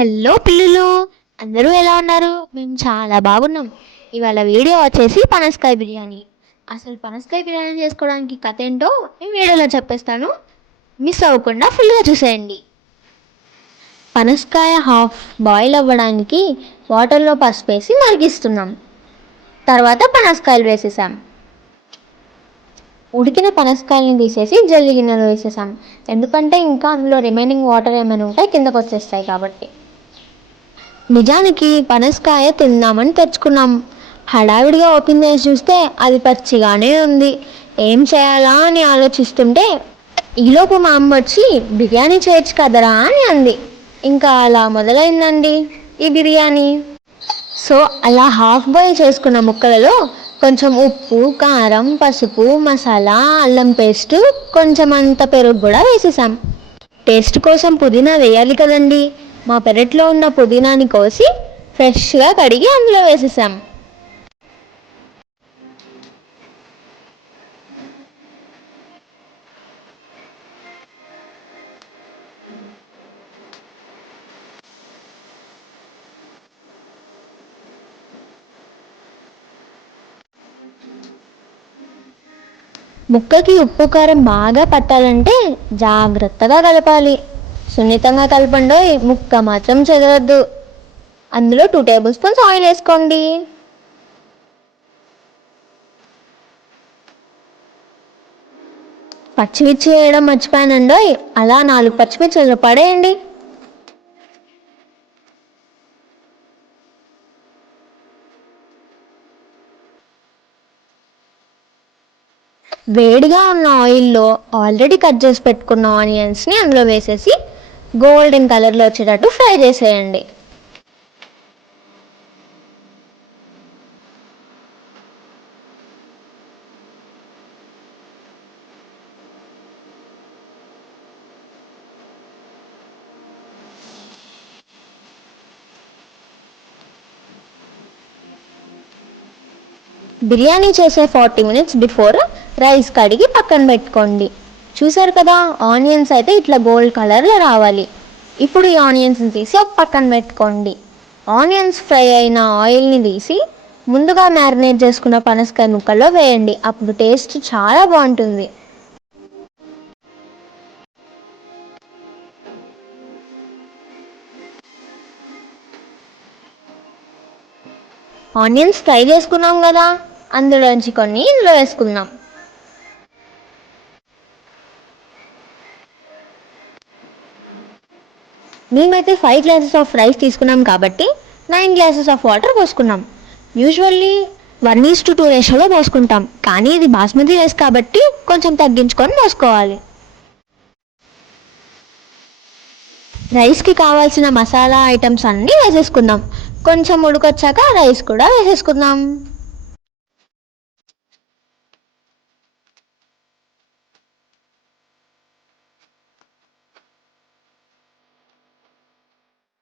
Hello పిల్లలు అందరూ ఎలా ఉన్నారు? మేము చాలా బాగున్నాం. ఇవాళ వీడియో వచ్చేసి పనసకాయ బిర్యానీ. అసలు పనసకాయ బిర్యానీ చేసుకోవడానికి కథ ఏంటో మేము వీడియోలో చెప్పేస్తాను. మిస్ అవ్వకుండా ఫుల్గా చూసేయండి. పనసకాయ హాఫ్ బాయిల్ అవ్వడానికి వాటర్లో పసుపు వేసి మరిగిస్తున్నాం. తర్వాత పనసకాయలు వేసేసాం. ఉడికిన పనసకాయలను తీసేసి జల్లి గిన్నెలో వేసేసాం. ఎందుకంటే ఇంకా అందులో రిమైనింగ్ వాటర్ ఏమైనా ఉంటాయి కిందకు వచ్చేస్తాయి కాబట్టి. నిజానికి పనసకాయ తిందామని తెచ్చుకున్నాం. హడావిడిగా ఓపెన్ చేసి చూస్తే అది పచ్చిగానే ఉంది. ఏం చేయాలా అని ఆలోచిస్తుంటే ఈలోపు మా అమ్మ వచ్చి బిర్యానీ చేయొచ్చు కదరా అని అంది. ఇంకా అలా మొదలైందండి ఈ బిర్యానీ. సో అలా హాఫ్ బాయిల్ చేసుకున్న ముక్కలలో కొంచెం ఉప్పు కారం పసుపు మసాలా అల్లం పేస్ట్ కొంచెం అంత పెరుగు కూడా వేసేసాం. టేస్ట్ కోసం పుదీనా వేయాలి కదండి. మా పెరట్లో ఉన్న పుదీనాని కోసి ఫ్రెష్గా కడిగి అందులో వేసేసాం. ముక్కకి ఉప్పు కారం బాగా పట్టాలంటే జాగ్రత్తగా కలపాలి. సున్నితంగా కలపండి ముక్క మాత్రం చెదరద్దు. అందులో టూ టేబుల్ స్పూన్స్ ఆయిల్ వేసుకోండి. పచ్చిమిర్చి వేయడం మర్చిపోయానండి అలా నాలుగు పచ్చిమిర్చి పడేయండి. వేడిగా ఉన్న ఆయిల్లో ఆల్రెడీ కట్ చేసి పెట్టుకున్న ఆనియన్స్ని అందులో వేసేసి గోల్డెన్ కలర్లో వచ్చేటట్టు ఫ్రై చేసేయండి. బిర్యానీ చేసే ఫార్టీ మినిట్స్ బిఫోర్ రైస్ కడిగి పక్కన పెట్టుకోండి. చూసారు కదా ఆనియన్స్ అయితే ఇట్లా గోల్డ్ కలర్లో రావాలి. ఇప్పుడు ఈ ఆనియన్స్ని తీసి ఒక పక్కన పెట్టుకోండి. ఆనియన్స్ ఫ్రై అయిన ఆయిల్ని తీసి ముందుగా మ్యారినేట్ చేసుకున్న పనసకాయ ముక్కల్లో వేయండి. అప్పుడు టేస్ట్ చాలా బాగుంటుంది. ఆనియన్స్ ఫ్రై చేసుకున్నాం కదా అందులోంచి కొన్ని ఇందులో వేసుకుందాం. మేమైతే ఫైవ్ గ్లాసెస్ ఆఫ్ రైస్ తీసుకున్నాం కాబట్టి nine glasses of water పోసుకున్నాం. Usually one is to two రేషోలో పోసుకుంటాం. కానీ ఇది బాస్మతి రైస్ కాబట్టి కొంచెం తగ్గించుకొని పోసుకోవాలి. రైస్కి కావాల్సిన మసాలా ఐటమ్స్ అన్నీ వేసేసుకుందాం. కొంచెం ఉడకొచ్చాక రైస్ కూడా వేసేసుకుందాం.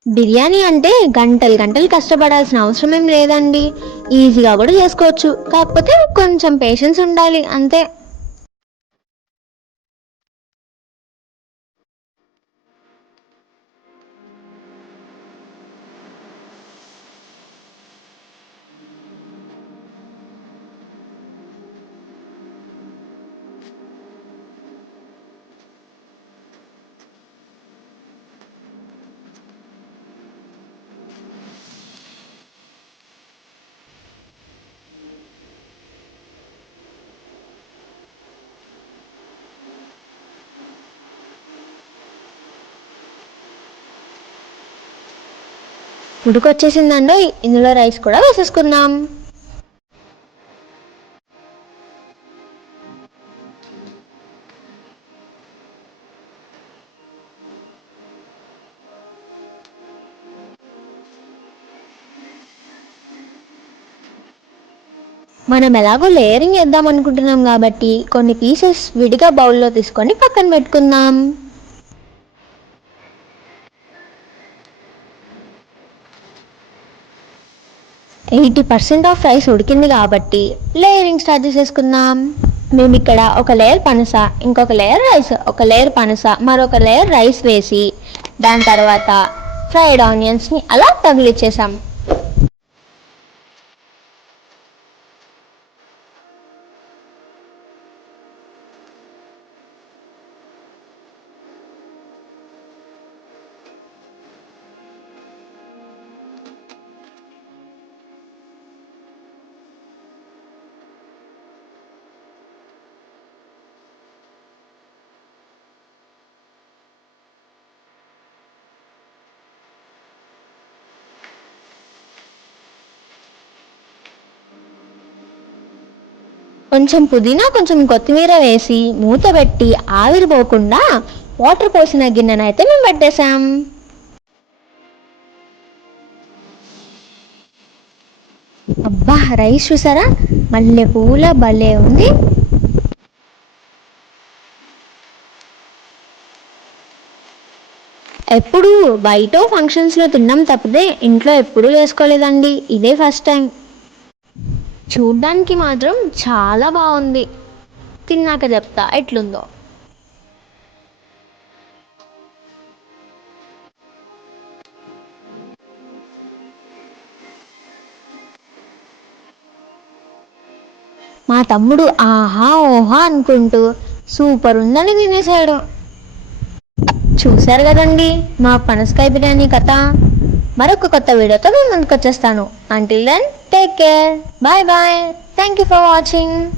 బిర్యానీ అంటే గంటలు గంటలు కష్టపడాల్సిన అవసరం ఏం లేదండి. ఈజీగా కూడా చేసుకోవచ్చు. కాకపోతే కొంచెం పేషెన్స్ ఉండాలి. అంతే. ఉడికొచ్చేసిందండి ఇందులో రైస్ కూడా వేసేసుకుందాం. మనం ఎలాగో లేయరింగ్ వేద్దాం అనుకుంటున్నాం కాబట్టి కొన్ని పీసెస్ విడిగా బౌల్లో తీసుకొని పక్కన పెట్టుకుందాం. ఎయిటీ పర్సెంట్ ఆఫ్ రైస్ ఉడికింది కాబట్టి లేయరింగ్ స్టార్ట్ చేసేసుకుందాం. మేము ఇక్కడ ఒక లేయర్ పనస ఇంకొక లేయర్ రైస్ ఒక లేయర్ పనస మరొక లేయర్ రైస్ వేసి దాని తర్వాత ఫ్రైడ్ ఆనియన్స్ని అలా తగిలిచ్చేసాం. కొంచెం పుదీనా కొంచెం కొత్తిమీర వేసి మూత పెట్టి ఆవిరిపోకుండా వాటర్ పోసిన గిన్నెనైతే మేము పెట్టేసాం అబ్బా రైస్ చూసారా? మల్లె పూల భలే ఉంది. ఎప్పుడు బయట ఫంక్షన్స్లో తిన్నాం తప్పితే ఇంట్లో ఎప్పుడూ చేసుకోలేదండి. ఇదే ఫస్ట్ టైం చూడ్డానికి మాత్రం చాలా బాగుంది. తిన్నాక చెప్తా ఎట్లుందో. మా తమ్ముడు ఆహా ఓహా అనుకుంటూ సూపర్ ఉందని తినేశాడు. చూశారు కదండి మా పనసకాయ బిర్యానీ కథ. మరొక కొత్త వీడియోతో మేము ముందుకు వచ్చేస్తాను until then Take care. Bye bye. Thank you for watching.